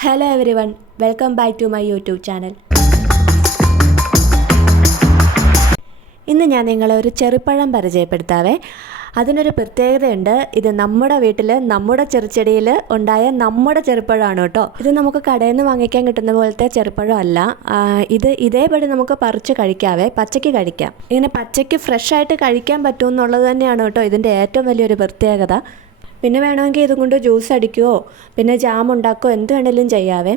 Hello everyone, welcome back to my YouTube channel. ഇന്ന് ഞാൻ നിങ്ങളെ ഒരു ചെറുപഴം പരിചയപ്പെടുത്താവേ. അതിനൊരു പ്രത്യേകതയുണ്ട്. ഇത് നമ്മുടെ വീട്ടിൽ നമ്മുടെ ചെറുചെടിയിൽ ഉണ്ടായ നമ്മുടെ ചെറുപഴമാണ് കേട്ടോ. ഇത് നമുക്ക് കടയിൽ നിന്ന് വാങ്ങിക്കാൻ കിട്ടുന്ന പോലത്തെ ചെറുപഴം അല്ല. ഇത് ഇതേപടി നമുക്ക് പറിച്ച് കഴിക്കാവേ, പച്ചയ്ക്ക് കഴിക്കാം. ഇങ്ങനെ പച്ചയ്ക്ക് ഫ്രഷ് ആയിട്ട് കഴിക്കാൻ പറ്റും എന്നുള്ളത് തന്നെയാണ് കേട്ടോ ഇതിൻ്റെ ഏറ്റവും വലിയൊരു പ്രത്യേകത. പിന്നെ വേണമെങ്കിൽ ഇതും കൊണ്ട് ജ്യൂസ് അടിക്കുകയോ പിന്നെ ജാം ഉണ്ടാക്കുകയോ എന്ത് വേണമെങ്കിലും ചെയ്യാവേ.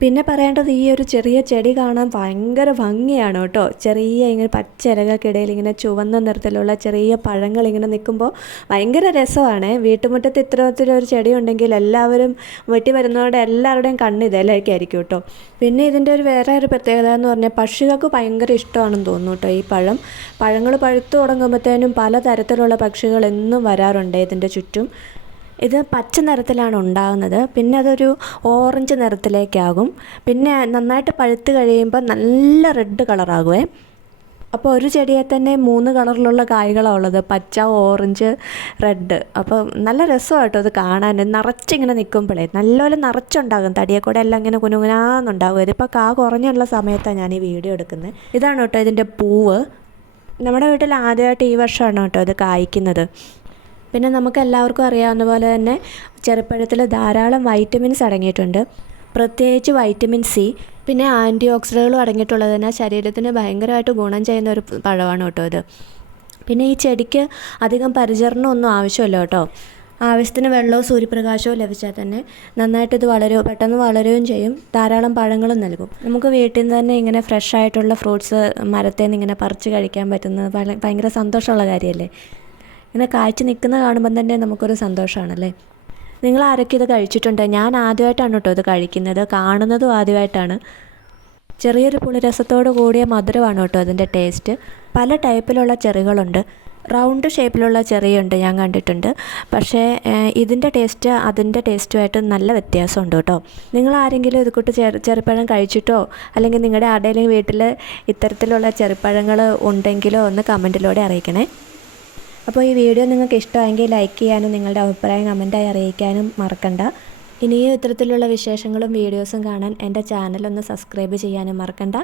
പിന്നെ പറയേണ്ടത് ഈ ഒരു ചെറിയ ചെടി കാണാൻ ഭയങ്കര ഭംഗിയാണ് കേട്ടോ. ചെറിയ ഇങ്ങനെ പച്ച ഇലകൾക്കിടയിൽ ഇങ്ങനെ ചുവന്ന നിറത്തിലുള്ള ചെറിയ പഴങ്ങൾ ഇങ്ങനെ നിൽക്കുമ്പോൾ ഭയങ്കര രസമാണ്. വീട്ടുമുറ്റത്ത് ഇത്തരത്തിലൊരു ചെടി ഉണ്ടെങ്കിൽ എല്ലാവരും വെട്ടി വരുന്നവരുടെ എല്ലാവരുടെയും കണ്ണ് ഇതിലേക്കായിരിക്കും കേട്ടോ. പിന്നെ ഇതിൻ്റെ വേറെ ഒരു പ്രത്യേകത എന്ന് പറഞ്ഞാൽ പക്ഷികൾക്ക് ഭയങ്കര ഇഷ്ടമാണെന്ന് തോന്നുന്നു കേട്ടോ. ഈ പഴങ്ങൾ പഴുത്തു തുടങ്ങുമ്പോഴത്തേനും പലതരത്തിലുള്ള പക്ഷികൾ എന്നും വരാറുണ്ട് ഇതിൻ്റെ ചുറ്റും. ഇത് പച്ച നിറത്തിലാണ് ഉണ്ടാകുന്നത്, പിന്നെ അതൊരു ഓറഞ്ച് നിറത്തിലേക്കാകും. പിന്നെ നന്നായിട്ട് പഴുത്ത് കഴിയുമ്പോൾ നല്ല റെഡ് കളറാകുമേ. അപ്പോൾ ഒരു ചെടിയെ തന്നെ 3 കളറിലുള്ള കായ്കളാണ് ഉള്ളത്, പച്ച, ഓറഞ്ച്, റെഡ്. അപ്പോൾ നല്ല രസമായിട്ടോ അത് കാണാൻ. നിറച്ചിങ്ങനെ നിൽക്കുമ്പോഴേ നല്ലപോലെ നിറച്ചുണ്ടാകും, തടിയെ കൂടെ എല്ലാം ഇങ്ങനെ കുനുകുനാന്നുണ്ടാകും. ഇതിപ്പോൾ കുറഞ്ഞുള്ള സമയത്താണ് ഞാൻ ഈ വീഡിയോ എടുക്കുന്നത്. ഇതാണ് കേട്ടോ ഇതിൻ്റെ പൂവ്. നമ്മുടെ വീട്ടിൽ ആദ്യമായിട്ട് ഈ വർഷമാണ് കേട്ടോ ഇത് കായ്ക്കുന്നത്. പിന്നെ നമുക്ക് എല്ലാവർക്കും അറിയാവുന്ന പോലെ തന്നെ ചെറുപഴത്തിൽ ധാരാളം വൈറ്റമിൻസ് അടങ്ങിയിട്ടുണ്ട്, പ്രത്യേകിച്ച് വൈറ്റമിൻ സി. പിന്നെ ആൻറ്റി ഓക്സിഡൻറ്റുകളും അടങ്ങിയിട്ടുള്ളതിനാൽ ശരീരത്തിന് ഭയങ്കരമായിട്ട് ഗുണം ചെയ്യുന്ന ഒരു പഴമാണ് കേട്ടോ ഇത്. പിന്നെ ഈ ചെടിക്ക് അധികം പരിചരണമൊന്നും ആവശ്യമില്ല കേട്ടോ. ആവശ്യത്തിന് വെള്ളവും സൂര്യപ്രകാശവും ലഭിച്ചാൽ തന്നെ നന്നായിട്ട് ഇത് പെട്ടെന്ന് വളരുകയും ചെയ്യും. ധാരാളം പഴങ്ങളും നൽകും. നമുക്ക് വീട്ടിൽ നിന്ന് തന്നെ ഇങ്ങനെ ഫ്രഷ് ആയിട്ടുള്ള ഫ്രൂട്ട്സ് മരത്തിൽ നിന്ന് ഇങ്ങനെ പറിച്ച് കഴിക്കാൻ പറ്റുന്നത് ഭയങ്കര സന്തോഷമുള്ള കാര്യമല്ലേ. ഇങ്ങനെ കാഴ്ച നിൽക്കുന്നത് കാണുമ്പം തന്നെ നമുക്കൊരു സന്തോഷമാണല്ലേ. നിങ്ങൾ ആരൊക്കെ ഇത് കഴിച്ചിട്ടുണ്ട്? ഞാൻ ആദ്യമായിട്ടാണ് കേട്ടോ ഇത് കഴിക്കുന്നത്, കാണുന്നതും ആദ്യമായിട്ടാണ്. ചെറിയൊരു പുളിരസത്തോട് കൂടിയ മധുരമാണ് കേട്ടോ അതിൻ്റെ ടേസ്റ്റ്. പല ടൈപ്പിലുള്ള ചെറികളുണ്ട്. റൗണ്ട് ഷേപ്പിലുള്ള ചെറിയുണ്ട്, ഞാൻ കണ്ടിട്ടുണ്ട്. പക്ഷേ ഇതിൻ്റെ ടേസ്റ്റ് അതിൻ്റെ ടേസ്റ്റുമായിട്ട് നല്ല വ്യത്യാസമുണ്ട് കേട്ടോ. നിങ്ങൾ ആരെങ്കിലും ഇത് കൂട്ട് ചെറുപ്പഴം കഴിച്ചിട്ടോ അല്ലെങ്കിൽ നിങ്ങളുടെ ആരുടെയെങ്കിലും വീട്ടിൽ ഇത്തരത്തിലുള്ള ചെറുപ്പഴങ്ങൾ ഉണ്ടെങ്കിലോ ഒന്ന് കമൻറ്റിലൂടെ അറിയിക്കണേ. അപ്പോൾ ഈ വീഡിയോ നിങ്ങൾക്ക് ഇഷ്ടമായെങ്കിൽ ലൈക്ക് ചെയ്യാനും നിങ്ങളുടെ അഭിപ്രായം കമൻറ്റായി അറിയിക്കാനും മറക്കണ്ട. ഇനിയും ഇത്തരത്തിലുള്ള വിശേഷങ്ങളും വീഡിയോസും കാണാൻ എൻ്റെ ചാനലൊന്ന് സബ്സ്ക്രൈബ് ചെയ്യാനും മറക്കണ്ട.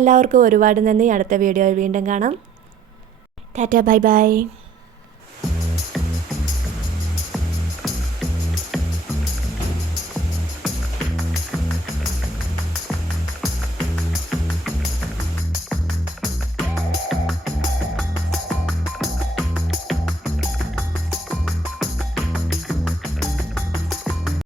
എല്ലാവർക്കും ഒരുപാട് നന്ദി. അടുത്ത വീഡിയോയിൽ വീണ്ടും കാണാം. Tata, bye bye.